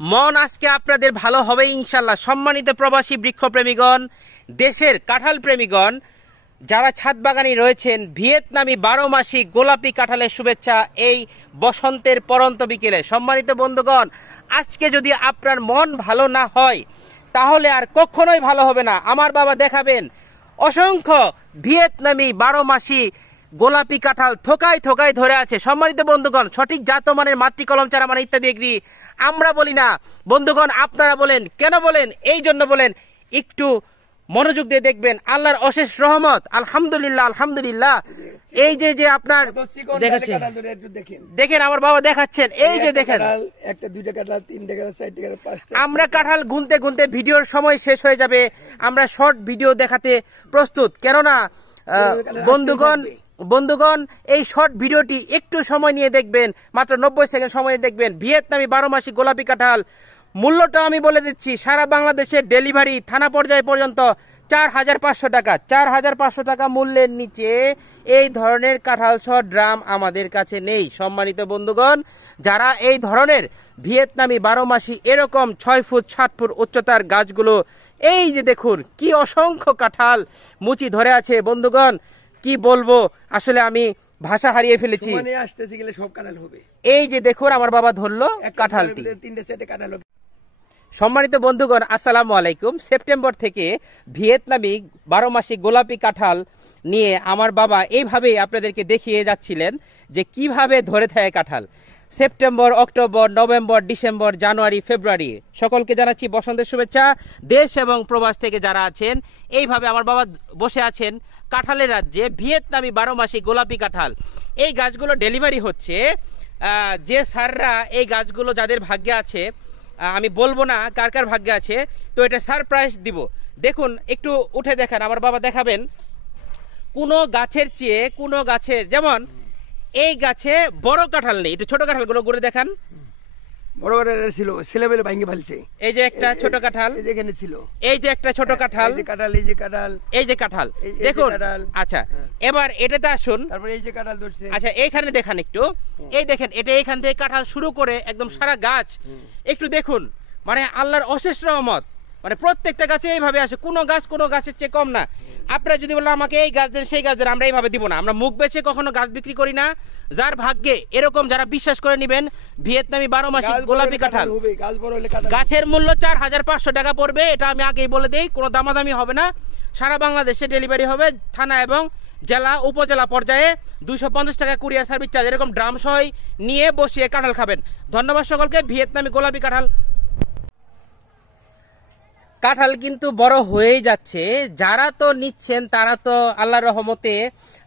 মন আজকে আপনাদের ভালো হবে ইনশাল্লাহ। সম্মানিত প্রবাসী বৃক্ষপ্রেমীগণ, দেশের কাঁঠাল প্রেমীগণ, যারা ছাদ বাগানি রয়েছেন, ভিয়েতনামি 12 মাসি গোলাপি কাঁঠালের শুভেচ্ছা এই বসন্তের পরন্ত বিকেলে। সম্মানিত বন্ধুগণ, আজকে যদি আপনার মন ভালো না হয় তাহলে আর কখনোই ভালো হবে না। আমার বাবা দেখাবেন অসংখ্য ভিয়েতনামি 12 মাসি গোলাপি কাঁঠাল থোকায় থোকায় ধরে আছে। সম্মানিত বন্ধুগণ, সঠিক জাতমানের মাতৃকলম চারা মানে ইত্যাদি এগ্রি আমরা বলি না বন্ধুগণ, আপনারা বলেন। কেন বলেন? এই জন্য বলেন, একটু মনোযোগ দিয়ে দেখবেন। আল্লাহর অশেষ রহমত, আলহামদুলিল্লাহ আলহামদুলিল্লাহ। এই যে আপনার দেখেছেন, দেখেন আমার বাবা দেখাচ্ছেন, এই যে দেখেন একটা, দুইটা কাঁঠাল, তিনটা কাঁঠাল, চারটা কাঁঠাল, পাঁচটা। আমরা কাঁঠাল গুনতে গুনতে ভিডিওর সময় শেষ হয়ে যাবে। আমরা শর্ট ভিডিও দেখাতে প্রস্তুত, কেননা বন্ধুগণ এই শর্ট ভিডিওটি একটু সময় নিয়ে দেখবেন, মাত্র 90 সেকেন্ড সময় দেখবেন। ভিয়েতনামি 12 মাসি গোলাপি কাঁঠাল মূল্যটা আমি বলে দিচ্ছি, সারা বাংলাদেশে ডেলিভারি থানা পর্যায়ে পর্যন্ত 4500 টাকা। 4500 টাকা মূল্যের নিচে এই ধরনের কাঁঠাল সহ ড্রাম আমাদের কাছে নেই। সম্মানিত বন্ধুগণ, যারা এই ধরনের ভিয়েতনামি 12 মাসি এরকম 6 ফুট 7 ফুট উচ্চতার গাছগুলো, এই যে দেখুন কি অসংখ্য কাঁঠাল মুচি ধরে আছে বন্ধুগণ, কি বলবো, আসলে আমি ভাষা হারিয়ে ফেলেছি। এই যে দেখুন আমার বাবা ধরলো কাঁঠালটি। সম্মানিত বন্ধুগণ, আসসালামু আলাইকুম। সেপ্টেম্বর থেকে ভিয়েতনামি 12 মাসি গোলাপি কাঁঠাল নিয়ে আমার বাবা এইভাবেই আপনাদেরকে দেখিয়ে যাচ্ছিলেন যে কিভাবে ধরে থাকে কাঁঠাল। সেপ্টেম্বর, অক্টোবর, নভেম্বর, ডিসেম্বর, জানুয়ারি, ফেব্রুয়ারি, সকলকে জানাচ্ছি বসন্তের শুভেচ্ছা। দেশ এবং প্রবাস থেকে যারা আছেন, এইভাবে আমার বাবা বসে আছেন কাঁঠালের রাজ্যে। ভিয়েতনামি 12 মাসি গোলাপি কাঁঠাল, এই গাছগুলো ডেলিভারি হচ্ছে। যে স্যাররা এই গাছগুলো যাদের ভাগ্যে আছে, আমি বলবো না কার কার ভাগ্যে আছে, তো এটা সারপ্রাইজ দিব। দেখুন, একটু উঠে দেখেন, আমার বাবা দেখাবেন। কোনো গাছের চেয়ে কোনো গাছের, যেমন এই গাছে বড় কাঁঠাল নেই, একটু ছোট কাঁঠালগুলো ঘুরে দেখান। বড় কাঁঠাল ছিল, ছেলেবেলে ভাঙে ফেলছে। এই যে একটা ছোট কাঁঠাল, এখানে ছিল। এই যে একটা ছোট কাঁঠাল, এই যে কাঁঠাল, এই যে কাঁঠাল, এই যে কাঁঠাল দেখুন। আচ্ছা, এবার এটাতে আসুন। তারপরে এই যে কাঁঠাল ধরছে। আচ্ছা, এইখানে দেখান একটু, এই দেখেন, এটা এইখান থেকে কাঁঠাল শুরু করে একদম সারা গাছ একটু দেখুন। মানে আল্লাহর অশেষ রহমত, মানে প্রত্যেকটা গাছে এইভাবে আসে। কোনো গাছ কোনো গাছের চেয়ে কম না। আপনারা যদি বলেন আমাকে এই গাছ দেন সেই গাছ দেন, আমরা এইভাবে দিব না। আমরা মুখ বেচে কখনো গাছ বিক্রি করি না। যার ভাগ্যে এরকম, যারা বিশ্বাস করে নেবেন ভিয়েতনামি 12 মাসি গোলাপি কাঁঠাল, গাছের মূল্য 4500 টাকা পড়বে। এটা আমি আগেই বলে দেই, কোনো দামাদামি হবে না। সারা বাংলাদেশে ডেলিভারি হবে, থানা এবং জেলা উপজেলা পর্যায়ে। 250 টাকা কুরিয়ার সার্ভিস চার্জ। এরকম ড্রাম সহ নিয়ে বসিয়ে কাঁঠাল খাবেন। ধন্যবাদ সকলকে। ভিয়েতনামি গোলাপি কাঁঠাল, কাঁঠাল কিন্তু বড় হয়েই যাচ্ছে। যারা তো নিচ্ছেন তারা তো আল্লাহর রহমতে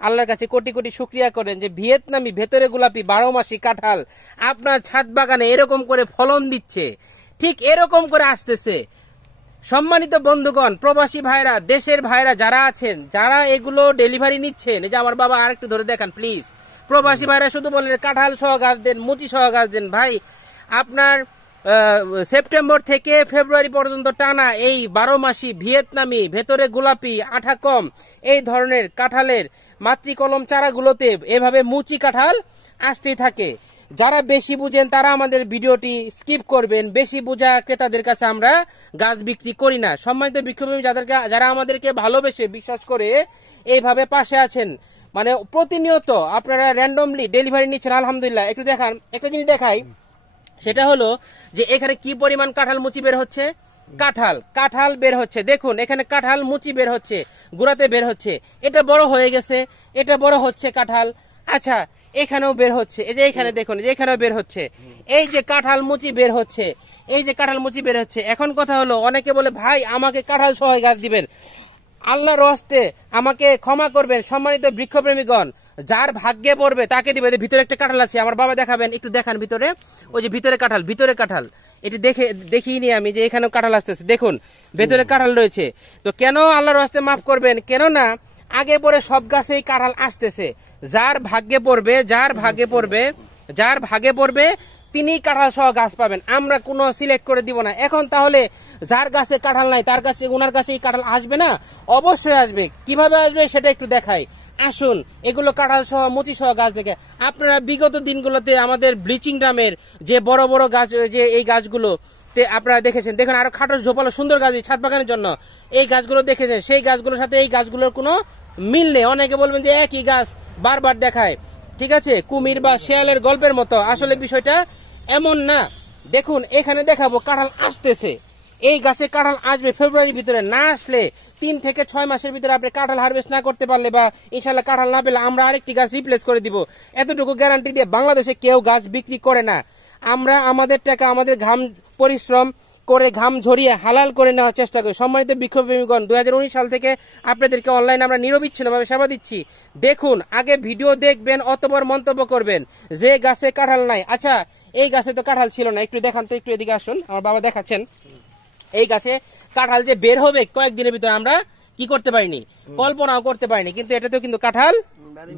আল্লাহর কাছে কোটি কোটি শুকরিয়া করেন যে ভিয়েতনামি ভেতরে গোলাপি 12 মাসি কাঁঠাল আপনার ছাদ বাগানে এরকম করে ফলন দিচ্ছে, ঠিক এরকম করে আসতেছে। সম্মানিত বন্ধুগণ, প্রবাসী ভাইরা, দেশের ভাইরা যারা আছেন, যারা এগুলো ডেলিভারি নিচ্ছেন, এই যে আমার বাবা আরেকটু ধরে দেখান প্লিজ। প্রবাসী ভাইরা শুধু বলেন কাঁঠাল সহ গাছ দেন, মুচি সহ গাছ দেন। ভাই, আপনার সেপ্টেম্বর থেকে ফেব্রুয়ারি পর্যন্ত টানা এই 12 মাসি ভিয়েতনামি ভেতরে গোলাপি আঠা কম এই ধরনের কাঁঠালের মাতৃকলম চারাগুলোতে এভাবে মুচি কাঁঠাল আসতেই থাকে। যারা বেশি বুঝেন তারা আমাদের ভিডিওটি স্কিপ করবেন। বেশি বোঝা ক্রেতাদের কাছে আমরা গাছ বিক্রি করি না। সম্মানিত বিক্ষোভী যারা আমাদেরকে ভালোবেসে বিশ্বাস করে এইভাবে পাশে আছেন, মানে প্রতিনিয়ত আপনারা র্যান্ডমলি ডেলিভারি নিচ্ছেন, আলহামদুলিল্লাহ। একটু দেখান, একটা জিনিস দেখাই, সেটা হলো যে এখানে কি পরিমাণ কাঁঠাল মুচি বের হচ্ছে। কাঁঠাল বের হচ্ছে, দেখুন এখানে কাঁঠাল মুচি বের হচ্ছে, গুড়াতে বের হচ্ছে। এটা বড় হয়ে গেছে, এটা বড় হচ্ছে কাঁঠাল। আচ্ছা, এখানেও বের হচ্ছে, এই যে এখানে দেখুন, এখানেও বের হচ্ছে। এই যে কাঁঠাল মুচি বের হচ্ছে, এই যে কাঁঠাল মুচি বের হচ্ছে। এখন কথা হলো, অনেকে বলে ভাই আমাকে কাঁঠাল সহ গাছ দিবেন, আল্লাহর হস্তে আমাকে ক্ষমা করবেন। সম্মানিত বৃক্ষপ্রেমীগণ, যার ভাগ্যে পড়বে তাকে দিবে। ভিতরে একটা কাঁঠাল আছে, আমার বাবা দেখাবেন, একটু দেখান ভিতরে। ওই যে ভিতরে কাঁঠাল, এটি দেখিয়ে নি আমি যে এখানেও কাঁঠাল আসতেছে। দেখুন ভেতরে কাঁঠাল রয়েছে। তো কেন আল্লাহর হস্তে মাফ করবেন, কেননা আগে পরে সব গাছেই কাঁঠাল আসতেছে। যার ভাগ্যে পড়বে তিনি কাঁঠাল সহ গাছ পাবেন। আমরা কোনো সিলেক্ট করে দিব না। এখন তাহলে যার গাছে কাঁঠাল নাই তার কাছে, ওনার কাছে কাঁঠাল আসবে না? অবশ্যই আসবে। কিভাবে আসবে সেটা একটু দেখাই। আসুন এগুলো কাঁঠাল সহ মুচি সহ গাছ দেখে। আপনারা বিগত দিনগুলোতে আমাদের ব্লিচিং ড্রামের যে বড় বড় গাছ, যে এই গাছগুলো আপনারা দেখেছেন, দেখুন আরো খাটো ঝোপালো সুন্দর গাছ ছাদ বাগানের জন্য এই গাছগুলো দেখেছেন, সেই গাছগুলোর সাথে এই গাছগুলোর কোনো মিল নেই। অনেকে বলবেন যে একই গাছ বারবার দেখায়, ঠিক আছে, কুমির বা শেয়ালের গল্পের মতো। আসলে বিষয়টা এমন না। দেখুন এখানে দেখাবো কাঁঠাল আসতেছে, এই গাছে কাঁঠাল আসবে ফেব্রুয়ারির ভিতরে, না আসলে 3 থেকে 6 মাসের ভিতরে আপনি কাঁঠাল হারভেস্ট না করতে পারলে বা ইনশাল্লাহ কাঁঠাল না পেলে আমরা আরেকটি গাছ রিপ্লেস করে দিব। এতটুকু গ্যারান্টি দিয়ে বাংলাদেশে কেউ গাছ বিক্রি করে না। আমরা আমাদের টাকা, আমাদের ঘাম পরিশ্রম করে, ঘাম ঝরিয়ে হালাল করে নেওয়ার চেষ্টা করি। সম্মানিত বৃক্ষপ্রেমীগণ, 2019 সাল থেকে আপনাদেরকে অনলাইনে আমরা নিরবিচ্ছিন্নভাবে সেবা দিচ্ছি। দেখুন, আগে ভিডিও দেখবেন, অতঃপর মন্তব্য করবেন যে গাছে কাঁঠাল নাই। আচ্ছা, এই গাছে তো কাঁঠাল ছিল না, একটু দেখান তো, একটু এদিকে আসুন, আমার বাবা দেখাচ্ছেন। এই গাছে কাঁঠাল যে বের হবে কয়েকদিনের ভিতরে আমরা কি করতে পারিনি, কল্পনাও করতে পারিনি, কিন্তু এটাতেও কিন্তু কাঁঠাল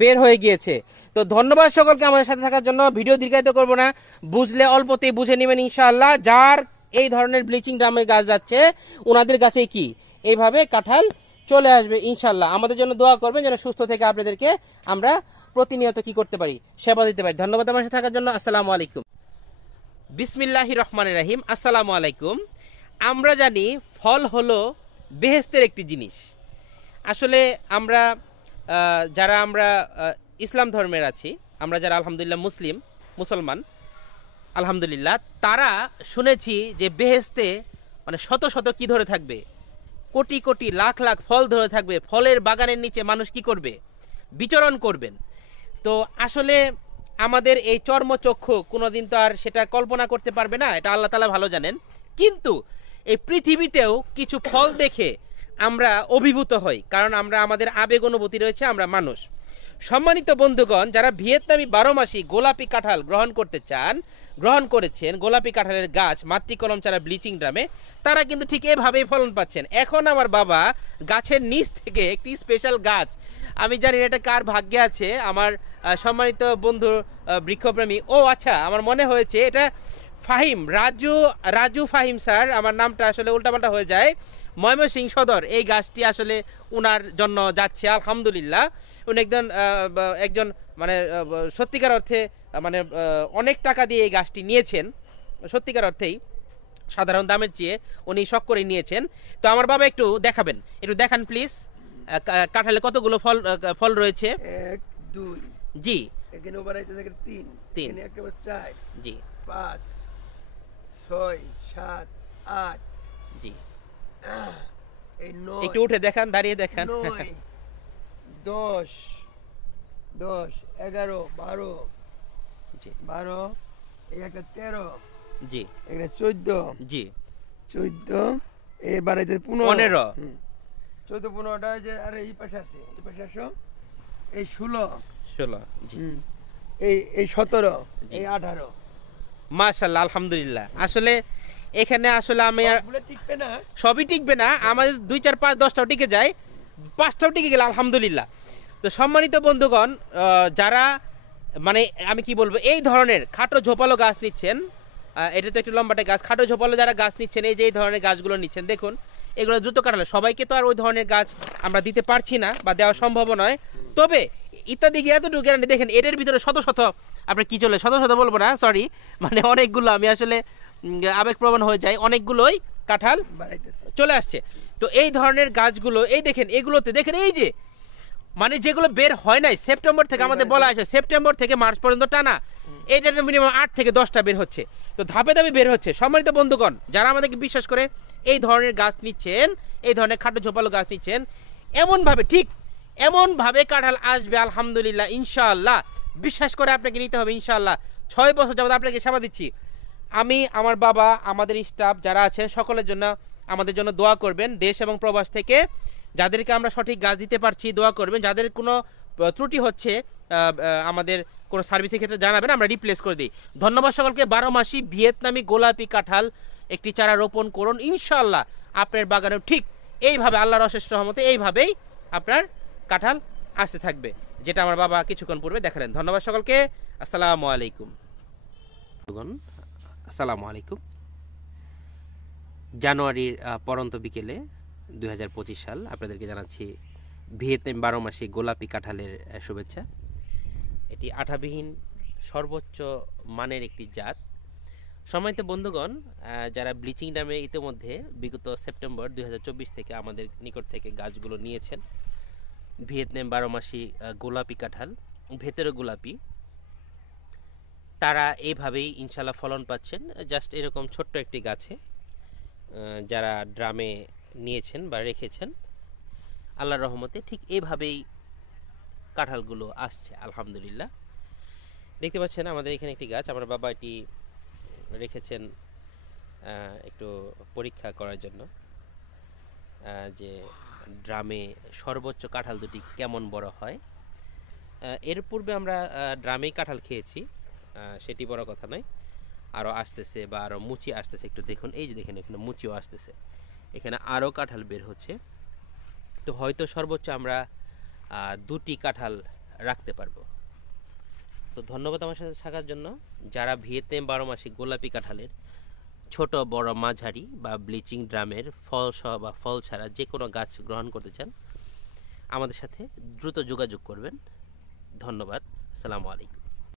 বের হয়ে গিয়েছে। তো ধন্যবাদ সকলকে আমাদের সাথে থাকার জন্য। ভিডিও দীর্ঘায়িত করবো না, বুঝলে অল্পতেই বুঝে নেবেন ইনশাআল্লাহ। যার এই ধরনের ব্লিচিং ড্রামের গাছ যাচ্ছে ওনাদের গাছে কি এইভাবে কাঁঠাল চলে আসবে ইনশাআল্লাহ। আমাদের জন্য দোয়া করবেন যেন সুস্থ থেকে আপনাদেরকে আমরা প্রতিনিয়ত কি করতে পারি, সেবা দিতে পারি। ধন্যবাদ আমার সাথে থাকার জন্য। আসসালামু আলাইকুম। বিসমিল্লাহির রহমানির রহিম। আসসালামু আলাইকুম। আমরা জানি ফল হলো বেহেশতের একটি জিনিস। আসলে আমরা যারা আমরা ইসলাম ধর্মের আছি, আমরা যারা আলহামদুলিল্লাহ মুসলমান আলহামদুলিল্লাহ, তারা শুনেছি যে বেহেশতে মানে শত শত কি ধরে থাকবে, কোটি কোটি লাখ লাখ ফল ধরে থাকবে। ফলের বাগানের নিচে মানুষ কি করবে, বিচরণ করবেন। তো আসলে আমাদের এই চর্মচক্ষু কোনোদিন তো আর সেটা কল্পনা করতে পারবে না, এটা আল্লাহ তাআলা ভালো জানেন। কিন্তু এই পৃথিবীতেও কিছু ফল দেখে আমরা অভিভূত হই, কারণ আমরা আমাদের আবেগ অনুভূতি রয়েছে, আমরা মানুষ। সম্মানিত বন্ধুগণ, যারা ভিয়েতনামি 12 মাসি গোলাপি কাঁঠাল গ্রহণ করেছেন গোলাপি কাঁঠালের গাছ মাতৃকলম ছাড়া ব্লিচিং ড্রামে, তারা কিন্তু ঠিক এভাবেই ফলন পাচ্ছেন। এখন আমার বাবা গাছের নিচ থেকে একটি স্পেশাল গাছ, আমি জানি এটা কার ভাগ্যে আছে, আমার সম্মানিত বন্ধু বৃক্ষপ্রেমী, ও আচ্ছা আমার মনে হয়েছে এটা ফাহিম, রাজু ফাহিম স্যার, আমার নামটা আসলে উল্টাপাল্টা হয়ে যায়, ময়মনসিংহ সদর। এই গাছটি আসলে উনার জন্য যাচ্ছে আলহামদুলিল্লাহ। উনি একজন মানে সত্যিকার অর্থে মানে অনেক টাকা দিয়ে এই গাছটি নিয়েছেন, সত্যিকার অর্থেই সাধারণ দামের চেয়ে উনি শখ করে নিয়েছেন। তো আমার বাবা একটু দেখাবেন, একটু দেখান প্লিজ, কাঁঠালে কতগুলো ফল রয়েছে। 1 2 জি, এখানে বাড়াইতে থাকে 3 এখানে একটা 4 জি 5 6 7 8 জি, এই 9 একটু উঠে দেখান, দাঁড়িয়ে দেখান। 9 10 10 11 12 জি 12 এই একটা 13 জি একটা 14 জি 14 এই বাড়াইতে 15 15 14 15টা যে আরে এই পাশে আছে, এই পাশে আসো, এই 16 16 জি এই 17 জি। এই 18 মাশাআল্লাহ আলহামদুলিল্লাহ। আসলে এখানে আসলে আমি আর সবগুলো টিকবে না, সবই টিকবে না, আমাদের 2 4 5 10টাও টিকে যায়, 5টাও টিকে গেলে আলহামদুলিল্লাহ। তো সম্মানিত বন্ধুগণ, যারা মানে আমি কি বলবো, এই ধরনের খাটো ঝোপালো গাছ নিচ্ছেন, এটা তো একটু লম্বাটে গাছ, খাটো ঝোপালো যারা গাছ নিচ্ছেন, এই যে এই ধরনের গাছগুলো নিচ্ছেন, দেখুন এগুলো দ্রুত কাটালে, সবাইকে তো আর ওই ধরনের গাছ আমরা দিতে পারছি না বা দেওয়া সম্ভব নয়। তবে ইত্যাদি এতটুকু গ্যারান্টি, দেখেন এটার ভিতরে শত শত, আপনার কি চলে শত শত বলবো না, সরি, মানে অনেকগুলো, আমি আসলে আবেগপ্রবণ হয়ে যায়, অনেকগুলোই কাঁঠাল বাড়াইতেছে চলে আসছে। তো এই ধরনের গাছগুলো, এই দেখেন এগুলোতে দেখেন, এই যে মানে যেগুলো বের হয় নাই সেপ্টেম্বর থেকে, আমাদের বলা আছে সেপ্টেম্বর থেকে মার্চ পর্যন্ত টানা, এইটা মিনিমাম 8 থেকে 10টা বের হচ্ছে। তো ধাপে ধাপে বের হচ্ছে। সম্মানিত বন্ধুগণ, যারা আমাদেরকে বিশ্বাস করে এই ধরনের গাছ নিচ্ছেন, এই ধরনের খাটো ঝোপালো গাছ নিচ্ছেন, এমনভাবে ঠিক এমনভাবে কাঁঠাল আসবে আলহামদুলিল্লাহ ইনশাআল্লাহ। বিশ্বাস করে আপনাকে নিতে হবে ইনশাআল্লাহ। 6 বছর যাবত আপনাকে সেবা দিচ্ছি আমি, আমার বাবা, আমাদের স্টাফ যারা আছেন, সকলের জন্য আমাদের জন্য দোয়া করবেন। দেশ এবং প্রবাস থেকে যাদেরকে আমরা সঠিক গাছ দিতে পারছি দোয়া করবেন, যাদের কোনো ত্রুটি হচ্ছে আমাদের কোনো সার্ভিসের ক্ষেত্রে জানাবেন, আমরা রিপ্লেস করে দিই। ধন্যবাদ সকলকে। 12 মাসি ভিয়েতনামি গোলাপি কাঁঠাল একটি চারা রোপণ করুন, ইনশাআল্লাহ আপনার বাগানে ঠিক এইভাবে আল্লাহর অশেষ রহমতে এইভাবেই আপনার কাঁঠাল আসতে থাকবে, যেটা আমার বাবা কিছুক্ষণ পূর্বে দেখালেন। ধন্যবাদ সকলকে। আসসালামু আলাইকুম। আসসালামু আলাইকুম। জানুয়ারির পরন্ত বিকেলে 2025 সাল, আপনাদেরকে জানাচ্ছি ভিয়েতনাম 12 মাসি গোলাপি কাঁঠালের শুভেচ্ছা। এটি আঠাবিহীন সর্বোচ্চ মানের একটি জাত। সম্মানিত বন্ধুগণ, যারা ব্লিচিং ড্রামে ইতিমধ্যে বিগত সেপ্টেম্বর 2024 থেকে আমাদের নিকট থেকে গাছগুলো নিয়েছেন, ভিয়েতনাম 12 মাসি গোলাপি কাঁঠাল, ভেতরে গোলাপি, তারা এইভাবেই ইনশাল্লাহ ফলন পাচ্ছেন। জাস্ট এরকম ছোট্ট একটি গাছে যারা ড্রামে নিয়েছেন বা রেখেছেন, আল্লাহর রহমতে ঠিক এইভাবেই কাঁঠালগুলো আসছে আলহামদুলিল্লাহ। দেখতে পাচ্ছেন আমাদের এখানে একটি গাছ, আমার বাবা এটি রেখেছেন একটু পরীক্ষা করার জন্য যে ড্রামে সর্বোচ্চ কাঁঠাল দুটি কেমন বড় হয়। এর পূর্বে আমরা ড্রামেই কাঁঠাল খেয়েছি, সেটি বড় কথা নয়, আরও আসতেছে বা আরও মুচি আসতেছে। একটু দেখুন, এই যে দেখেন এখানে মুচিও আসতেছে, এখানে আরও কাঁঠাল বের হচ্ছে। তো হয়তো সর্বোচ্চ আমরা 2টি কাঁঠাল রাখতে পারবো। তো ধন্যবাদ আমার সাথে থাকার জন্য। যারা ভিয়েতনাম 12 মাসি গোলাপি কাঁঠালের ছোট বড় মাঝারি বা ব্লিচিং ড্রামের ফল সহ বা ফল ছাড়া যে কোনো গাছ গ্রহণ করতে চান, আমাদের সাথে দ্রুত যোগাযোগ করবেন। ধন্যবাদ। আসসালামু আলাইকুম।